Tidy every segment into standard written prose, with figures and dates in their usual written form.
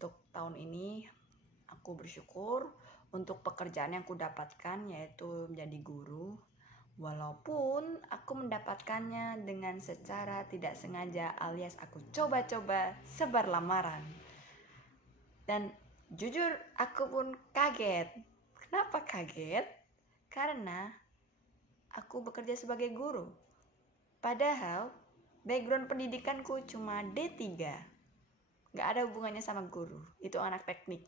untuk tahun ini aku bersyukur untuk pekerjaan yang aku dapatkan, yaitu menjadi guru. Walaupun aku mendapatkannya dengan secara tidak sengaja, alias aku coba-coba sebar lamaran. Dan jujur aku pun kaget. Kenapa kaget? Karena aku bekerja sebagai guru. Padahal background pendidikanku cuma D3. Gak ada hubungannya sama guru. Itu anak teknik.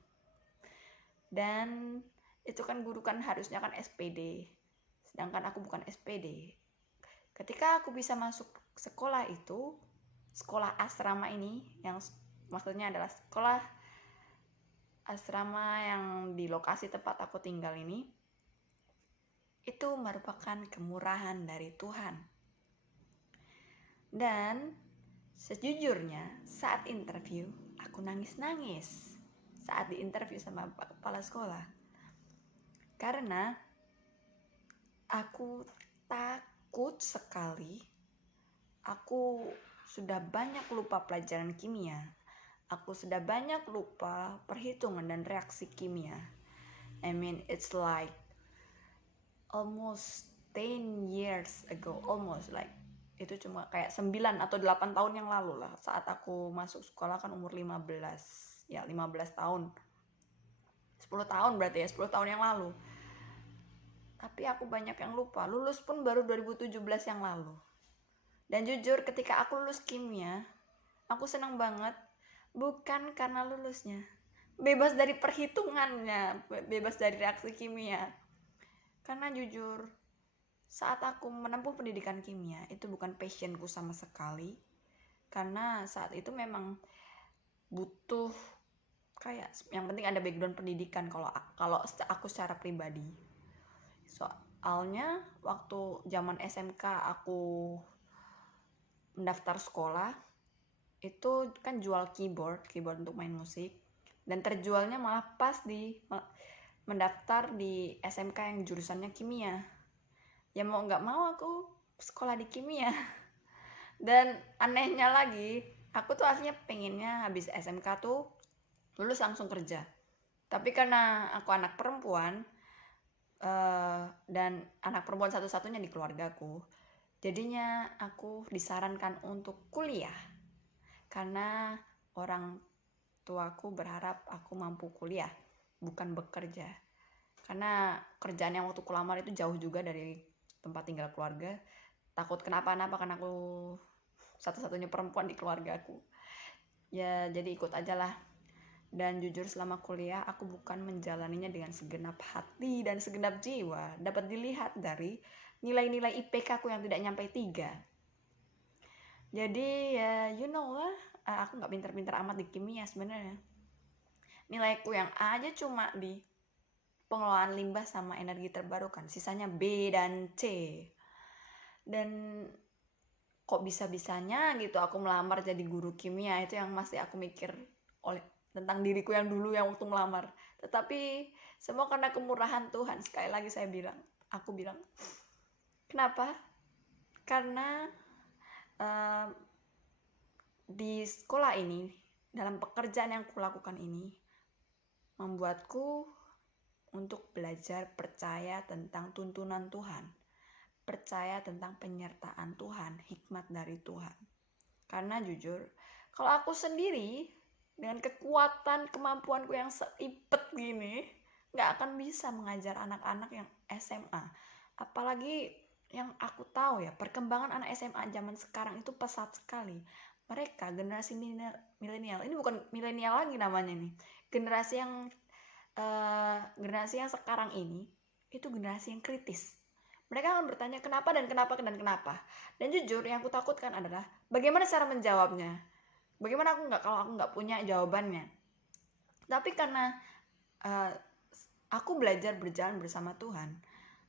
Dan itu kan guru kan harusnya kan SPD. Sedangkan aku bukan SPD. Ketika aku bisa masuk sekolah itu, sekolah asrama ini, yang maksudnya adalah sekolah asrama yang di lokasi tempat aku tinggal ini, itu merupakan kemurahan dari Tuhan. Dan sejujurnya saat interview aku nangis-nangis saat diinterview sama kepala sekolah, karena aku takut sekali. Aku sudah banyak lupa pelajaran kimia. Aku sudah banyak lupa perhitungan dan reaksi kimia. I mean, it's like almost 10 years ago, almost like itu cuma kayak 9 atau 8 tahun yang lalu lah, saat aku masuk sekolah kan umur 15 tahun, 10 tahun berarti ya, 10 tahun yang lalu. Tapi aku banyak yang lupa, lulus pun baru 2017 yang lalu. Dan jujur ketika aku lulus kimia, aku senang banget, bukan karena lulusnya, bebas dari perhitungannya, bebas dari reaksi kimia. Karena jujur, saat aku menempuh pendidikan kimia, itu bukan passionku sama sekali. Karena saat itu memang butuh kayak yang penting ada background pendidikan kalau aku secara pribadi. Soalnya waktu zaman SMK aku mendaftar sekolah, itu kan jual keyboard untuk main musik, dan terjualnya malah pas di mendaftar di SMK yang jurusannya kimia. Ya mau nggak mau aku sekolah di kimia. Dan anehnya lagi, aku tuh aslinya pengennya habis SMK tuh lulus langsung kerja. Tapi karena aku anak perempuan, dan anak perempuan satu-satunya di keluargaku, jadinya aku disarankan untuk kuliah. Karena orang tuaku berharap aku mampu kuliah, bukan bekerja. Karena kerjaan yang waktu kulamar itu jauh juga dari tempat tinggal keluarga. Takut kenapa-napa karena aku satu-satunya perempuan di keluargaku. Ya jadi ikut aja lah. Dan jujur selama kuliah aku bukan menjalaninya dengan segenap hati dan segenap jiwa. Dapat dilihat dari nilai-nilai IPK aku yang tidak nyampe 3. Jadi ya you know lah, aku gak pinter-pinter amat di kimia sebenarnya. Nilaiku yang A aja cuma di pengelolaan limbah sama energi terbarukan, sisanya B dan C. Dan kok bisa-bisanya gitu aku melamar jadi guru kimia, itu yang masih aku mikir tentang diriku yang dulu yang waktu melamar. Tetapi semua karena kemurahan Tuhan. Sekali lagi aku bilang kenapa? Karena di sekolah ini, dalam pekerjaan yang kulakukan ini, membuatku untuk belajar percaya tentang tuntunan Tuhan, percaya tentang penyertaan Tuhan, hikmat dari Tuhan. Karena jujur, kalau aku sendiri dengan kekuatan kemampuanku yang seipet gini, gak akan bisa mengajar anak-anak yang SMA. Apalagi yang aku tahu ya, perkembangan anak SMA zaman sekarang itu pesat sekali. Mereka generasi milenial, ini bukan milenial lagi namanya nih, generasi yang sekarang ini itu generasi yang kritis. Mereka akan bertanya kenapa dan kenapa dan kenapa. Dan jujur yang aku takutkan adalah bagaimana cara menjawabnya. Bagaimana kalau aku nggak punya jawabannya. Tapi karena aku belajar berjalan bersama Tuhan,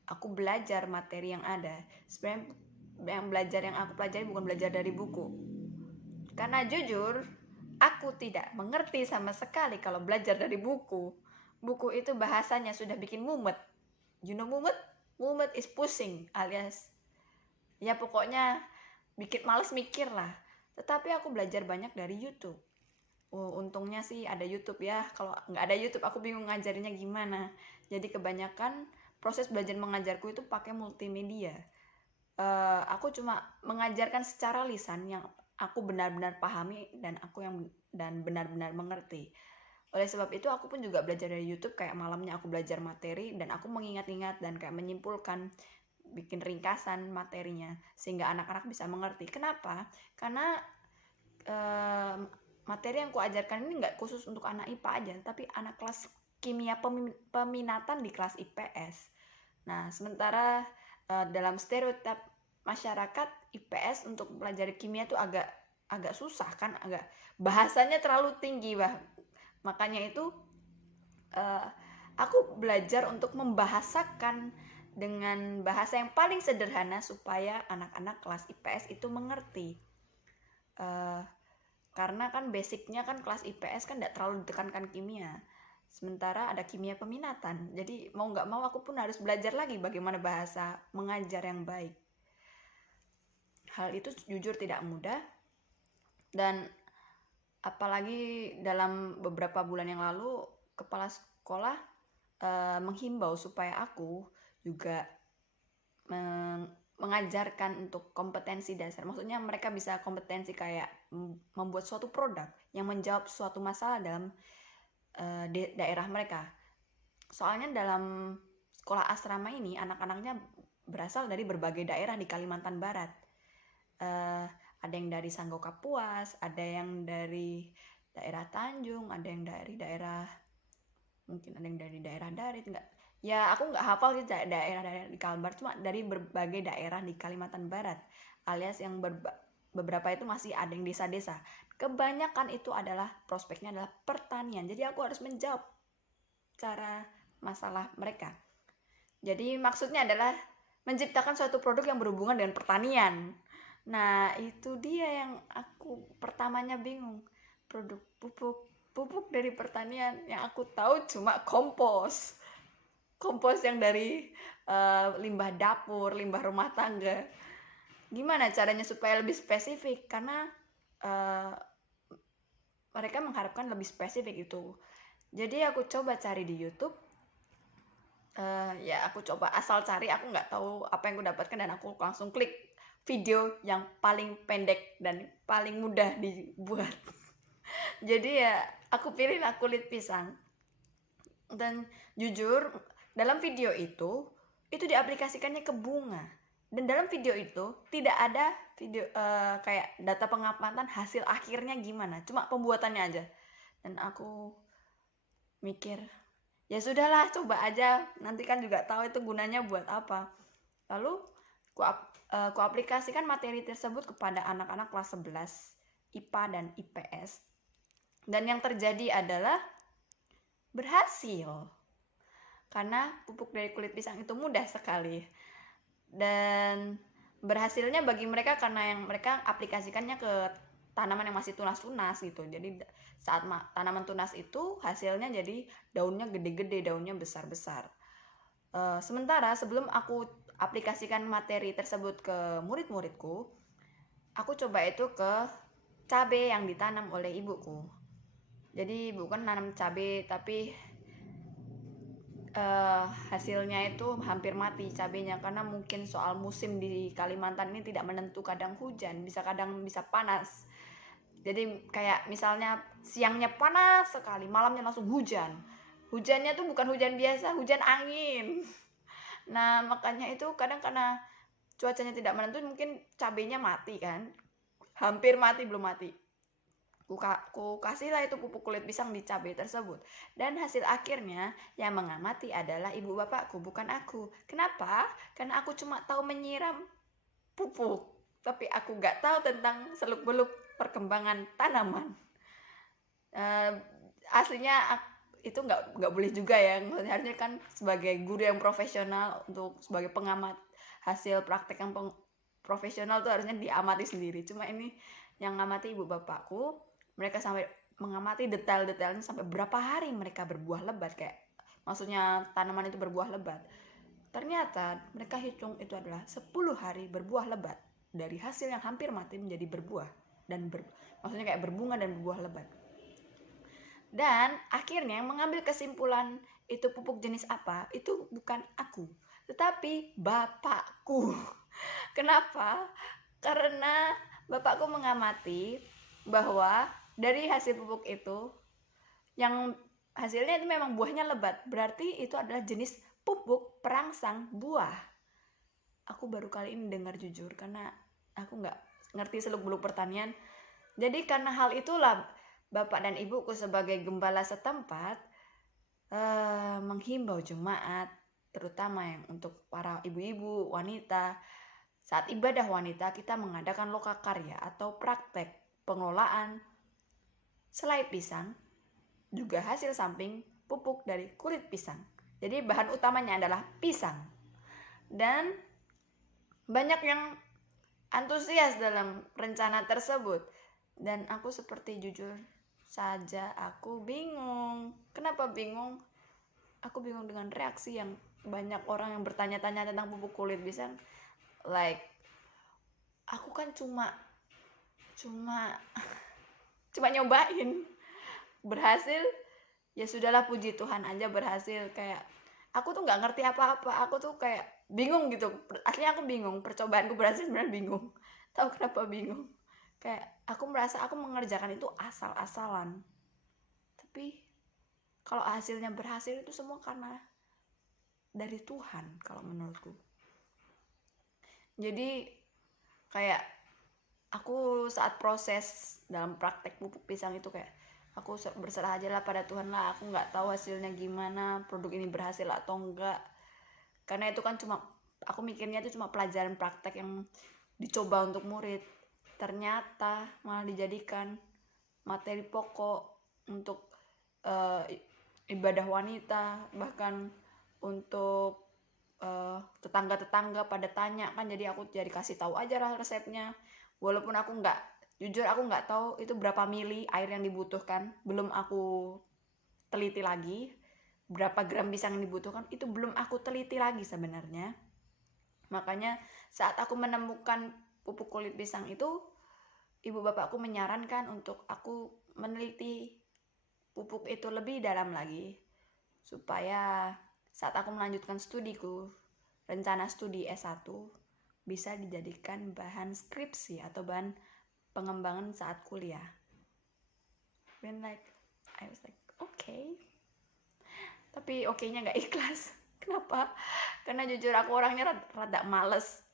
aku belajar materi yang ada. Sebenarnya yang aku pelajari bukan belajar dari buku. Karena jujur, aku tidak mengerti sama sekali kalau belajar dari buku. Buku itu bahasanya sudah bikin mumet. You know mumet? Mumet is pusing, alias ya pokoknya bikin males mikir lah. Tetapi aku belajar banyak dari YouTube. untungnya sih ada YouTube ya. Kalau nggak ada YouTube aku bingung ngajarinnya gimana. Jadi kebanyakan proses belajar mengajarku itu pakai multimedia. Aku cuma mengajarkan secara lisan yang aku benar-benar pahami dan benar-benar mengerti. Oleh sebab itu aku pun juga belajar dari YouTube, kayak malamnya aku belajar materi dan aku mengingat-ingat dan kayak menyimpulkan, bikin ringkasan materinya sehingga anak-anak bisa mengerti. Kenapa? Karena materi yang kuajarkan ini nggak khusus untuk anak IPA aja, tapi anak kelas kimia peminatan di kelas IPS. Nah, sementara dalam stereotip masyarakat IPS untuk belajar kimia itu agak susah kan, agak bahasanya terlalu tinggi, makanya itu aku belajar untuk membahasakan dengan bahasa yang paling sederhana supaya anak-anak kelas IPS itu mengerti. Karena kan basicnya kan kelas IPS kan tidak terlalu ditekankan kimia, sementara ada kimia peminatan. Jadi mau nggak mau aku pun harus belajar lagi bagaimana bahasa mengajar yang baik. Hal itu jujur tidak mudah, dan apalagi dalam beberapa bulan yang lalu kepala sekolah menghimbau supaya aku juga mengajarkan untuk kompetensi dasar. Maksudnya mereka bisa kompetensi kayak membuat suatu produk yang menjawab suatu masalah dalam daerah mereka. Soalnya dalam sekolah asrama ini anak-anaknya berasal dari berbagai daerah di Kalimantan Barat. Ada yang dari Sanggau Kapuas, ada yang dari daerah Tanjung, ada yang dari daerah, mungkin ada yang dari daerah Darit, enggak. Ya aku nggak hafal sih daerah-daerah di Kalbar, cuma dari berbagai daerah di Kalimantan Barat, alias yang beberapa itu masih ada yang desa-desa. Kebanyakan itu adalah prospeknya adalah pertanian, jadi aku harus menjawab cara masalah mereka. Jadi maksudnya adalah menciptakan suatu produk yang berhubungan dengan pertanian. Nah itu dia yang aku pertamanya bingung, produk pupuk dari pertanian. Yang aku tahu cuma kompos yang dari limbah dapur, limbah rumah tangga. Gimana caranya supaya lebih spesifik? Karena mereka mengharapkan lebih spesifik itu. Jadi aku coba cari di YouTube. Ya aku coba asal cari, aku nggak tahu apa yang aku dapatkan dan aku langsung klik video yang paling pendek dan paling mudah dibuat. Jadi ya aku pilih kulit pisang. Dan jujur dalam video itu diaplikasikannya ke bunga, dan dalam video itu tidak ada video kayak data pengamatan hasil akhirnya gimana, cuma pembuatannya aja. Dan aku mikir ya sudahlah, coba aja, nanti kan juga tahu itu gunanya buat apa. Lalu ku aplikasikan materi tersebut kepada anak-anak kelas 11 IPA dan IPS, dan yang terjadi adalah berhasil. Karena pupuk dari kulit pisang itu mudah sekali, dan berhasilnya bagi mereka karena yang mereka aplikasikannya ke tanaman yang masih tunas-tunas gitu. Jadi saat tanaman tunas itu hasilnya jadi daunnya gede-gede, daunnya besar-besar. Sementara sebelum aku aplikasikan materi tersebut ke murid-muridku, aku coba itu ke cabai yang ditanam oleh ibuku. Jadi bukan nanam cabai, tapi hasilnya itu hampir mati cabenya, karena mungkin soal musim di Kalimantan ini tidak menentu, kadang hujan, kadang bisa panas. Jadi kayak misalnya siangnya panas sekali, malamnya langsung hujan. Hujannya tuh bukan hujan biasa, hujan angin. Nah makanya itu kadang karena cuacanya tidak menentu, mungkin cabenya mati kan, hampir mati, belum mati. Ku kasihlah itu pupuk kulit pisang di cabai tersebut, dan hasil akhirnya yang mengamati adalah ibu bapakku, bukan aku. Kenapa? Karena aku cuma tahu menyiram pupuk, tapi aku gak tahu tentang seluk-beluk perkembangan tanaman. Aslinya itu nggak boleh juga ya, harusnya kan sebagai guru yang profesional, untuk sebagai pengamat hasil praktek yang profesional tuh harusnya diamati sendiri. Cuma ini yang ngamati ibu bapakku. Mereka sampai mengamati detail-detailnya, sampai berapa hari mereka berbuah lebat, kayak maksudnya tanaman itu berbuah lebat. Ternyata mereka hitung itu adalah 10 hari berbuah lebat, dari hasil yang hampir mati menjadi berbuah dan maksudnya kayak berbunga dan berbuah lebat. Dan akhirnya yang mengambil kesimpulan itu pupuk jenis apa, itu bukan aku, tetapi bapakku. Kenapa? Karena bapakku mengamati bahwa dari hasil pupuk itu, yang hasilnya itu memang buahnya lebat, berarti itu adalah jenis pupuk perangsang buah. Aku baru kali ini dengar jujur, karena aku nggak ngerti seluk-beluk pertanian. Jadi karena hal itulah bapak dan ibuku sebagai gembala setempat menghimbau jemaat, terutama yang untuk para ibu-ibu, wanita. Saat ibadah wanita, kita mengadakan lokakarya atau praktek pengelolaan selai pisang, juga hasil samping pupuk dari kulit pisang. Jadi bahan utamanya adalah pisang. Dan banyak yang antusias dalam rencana tersebut. Dan aku seperti jujur saja, aku bingung. Kenapa bingung? Aku bingung dengan reaksi yang banyak orang yang bertanya-tanya tentang pupuk kulit pisang. Like, aku kan cuma nyobain. Berhasil, ya sudahlah, puji Tuhan aja berhasil. Kayak aku tuh nggak ngerti apa-apa. Aku tuh kayak bingung gitu. Aslinya aku bingung. Percobaanku berhasil sebenarnya bingung. Tahu kenapa bingung? Kayak aku merasa aku mengerjakan itu asal-asalan. Tapi kalau hasilnya berhasil itu semua karena dari Tuhan kalau menurutku. Jadi kayak aku saat proses dalam praktek pupuk pisang itu kayak aku berserah aja lah pada Tuhan lah. Aku nggak tahu hasilnya gimana, produk ini berhasil atau enggak. Karena itu kan cuma, aku mikirnya itu cuma pelajaran praktek yang dicoba untuk murid. Ternyata malah dijadikan materi pokok untuk ibadah wanita, bahkan untuk tetangga-tetangga pada tanya kan, jadi aku jadi kasih tahu aja lah resepnya. Walaupun aku nggak tahu itu berapa mili air yang dibutuhkan, belum aku teliti lagi. Berapa gram pisang yang dibutuhkan itu belum aku teliti lagi sebenarnya. Makanya saat aku menemukan pupuk kulit pisang itu, ibu bapakku menyarankan untuk aku meneliti pupuk itu lebih dalam lagi, supaya saat aku melanjutkan studiku, rencana studi S1, bisa dijadikan bahan skripsi atau bahan pengembangan saat kuliah. I was like, okay. Tapi oke-nya gak ikhlas. Kenapa? Karena jujur aku orangnya rada males.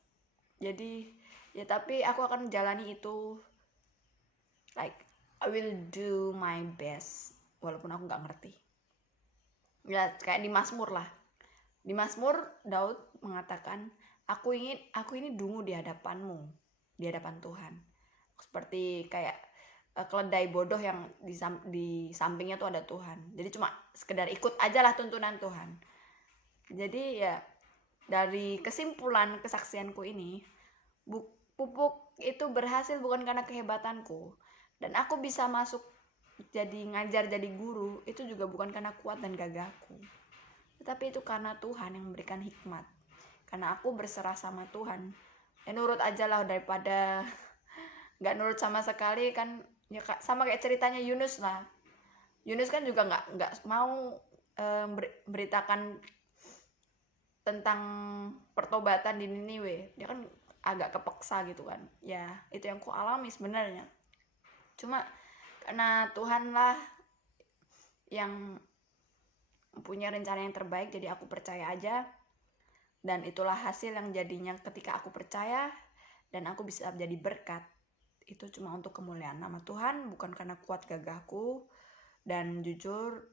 Jadi ya, tapi aku akan menjalani itu. Like, I will do my best walaupun aku gak ngerti. Ya kayak di Mazmur lah. Di Mazmur Daud mengatakan, aku ini dungu di hadapanmu, di hadapan Tuhan. Seperti kayak keledai bodoh yang di sampingnya tuh ada Tuhan. Jadi cuma sekedar ikut aja lah tuntunan Tuhan. Jadi ya, dari kesimpulan kesaksianku ini, pupuk itu berhasil bukan karena kehebatanku. Dan aku bisa masuk jadi ngajar, jadi guru, itu juga bukan karena kuat dan gagahku, tetapi itu karena Tuhan yang memberikan hikmat. Karena aku berserah sama Tuhan, ya nurut aja lah daripada nggak nurut sama sekali kan. Ya sama kayak ceritanya Yunus lah. Yunus kan juga nggak mau beritakan tentang pertobatan di Niniwe. Dia kan agak kepeksa gitu kan. Ya itu yang ku alami sebenarnya. Cuma karena Tuhan lah yang punya rencana yang terbaik, jadi aku percaya aja. Dan itulah hasil yang jadinya ketika aku percaya dan aku bisa jadi berkat. Itu cuma untuk kemuliaan nama Tuhan, bukan karena kuat gagahku. Dan jujur,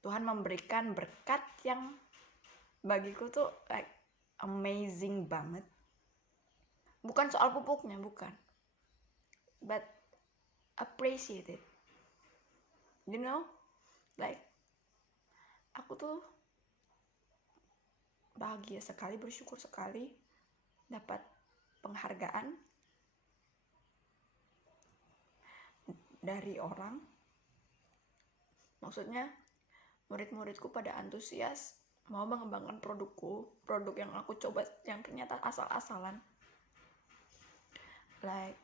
Tuhan memberikan berkat yang bagiku tuh like amazing banget. Bukan soal pupuknya, bukan, but appreciate it. You know, like aku tuh bahagia sekali, bersyukur sekali dapat penghargaan dari orang. Maksudnya murid-muridku pada antusias mau mengembangkan produk yang aku coba yang ternyata asal-asalan. Like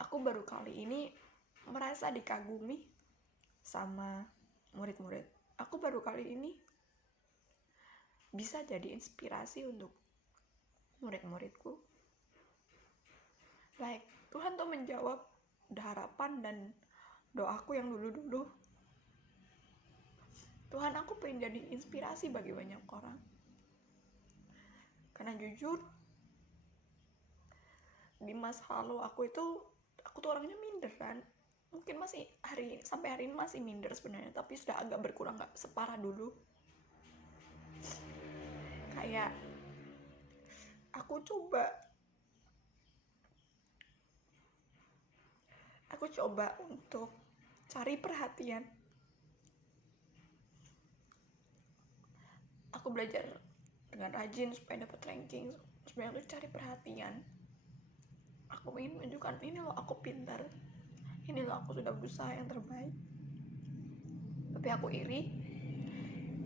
aku baru kali ini merasa dikagumi sama murid-murid. Aku baru kali ini bisa jadi inspirasi untuk murid-muridku. Like, Tuhan tuh menjawab harapan dan doaku yang dulu-dulu. Tuhan, aku pengen jadi inspirasi bagi banyak orang. Karena jujur, di masa lalu aku tuh orangnya minder kan. Mungkin masih sampai hari ini masih minder sebenarnya, tapi sudah agak berkurang, gak separah dulu. Kayak aku coba untuk cari perhatian. Aku belajar dengan rajin supaya dapat ranking. Sebenarnya tuh cari perhatian. Aku ingin menunjukkan, ini loh aku pintar, ini loh aku sudah berusaha yang terbaik. Tapi aku iri,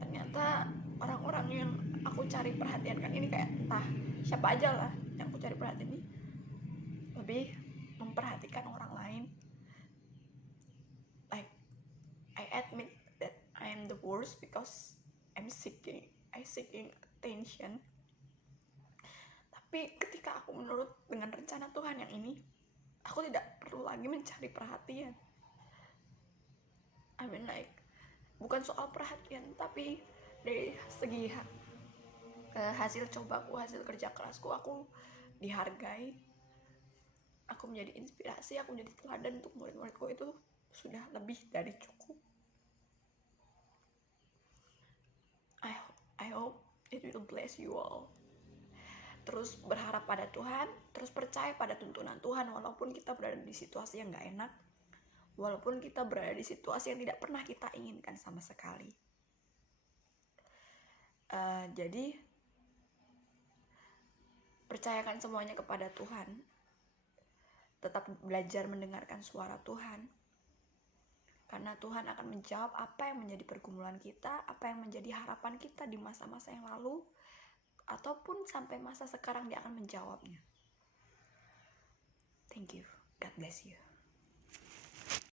ternyata orang-orang yang aku cari perhatian kan, ini kayak entah siapa aja lah yang aku cari perhatian ini, lebih memperhatikan orang lain. Like, I admit that I am the worst because I seeking attention. Tapi ketika aku menurut dengan rencana Tuhan yang ini, aku tidak perlu lagi mencari perhatian. I mean like, bukan soal perhatian, tapi dari segi hasil cobaku, hasil kerja kerasku, aku dihargai, aku menjadi inspirasi, aku menjadi teladan untuk murid-muridku, itu sudah lebih dari cukup. I hope it will bless you all. Terus berharap pada Tuhan, terus percaya pada tuntunan Tuhan, walaupun kita berada di situasi yang gak enak, walaupun kita berada di situasi yang tidak pernah kita inginkan sama sekali. Jadi percayakan semuanya kepada Tuhan. Tetap belajar mendengarkan suara Tuhan. Karena Tuhan akan menjawab apa yang menjadi pergumulan kita, apa yang menjadi harapan kita di masa-masa yang lalu, ataupun sampai masa sekarang Dia akan menjawabnya. Thank you. God bless you.